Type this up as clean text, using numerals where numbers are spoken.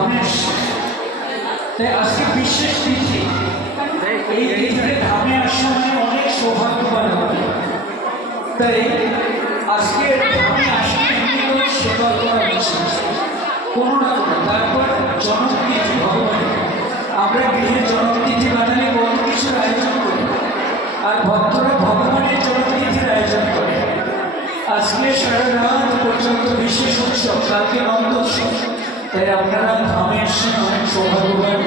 ধামে আসছে, তাই আজকে বিশেষ তিথি। এই তিথিতে ধামে আসা মানে অনেক সৌভাগ্যবান হবে। তাই আজকে ধামে আসলে এমনি করে সেবা করা উচিত, কোনো না কোনো। তারপর জন্মতিথি ভগবান, আমরা গৃহে জন্মতিথি বানালে কত কিছুর আয়োজন করি, আর ভক্তরা ভগবানের জন্মতিথির আয়োজন করে। আজকে সারা রাত পর্যন্ত বিশেষ উৎসব, কালকে নন্দ উৎসব। তাই আপনারা ধামে এসে অনেক সৌভাগ্যবান।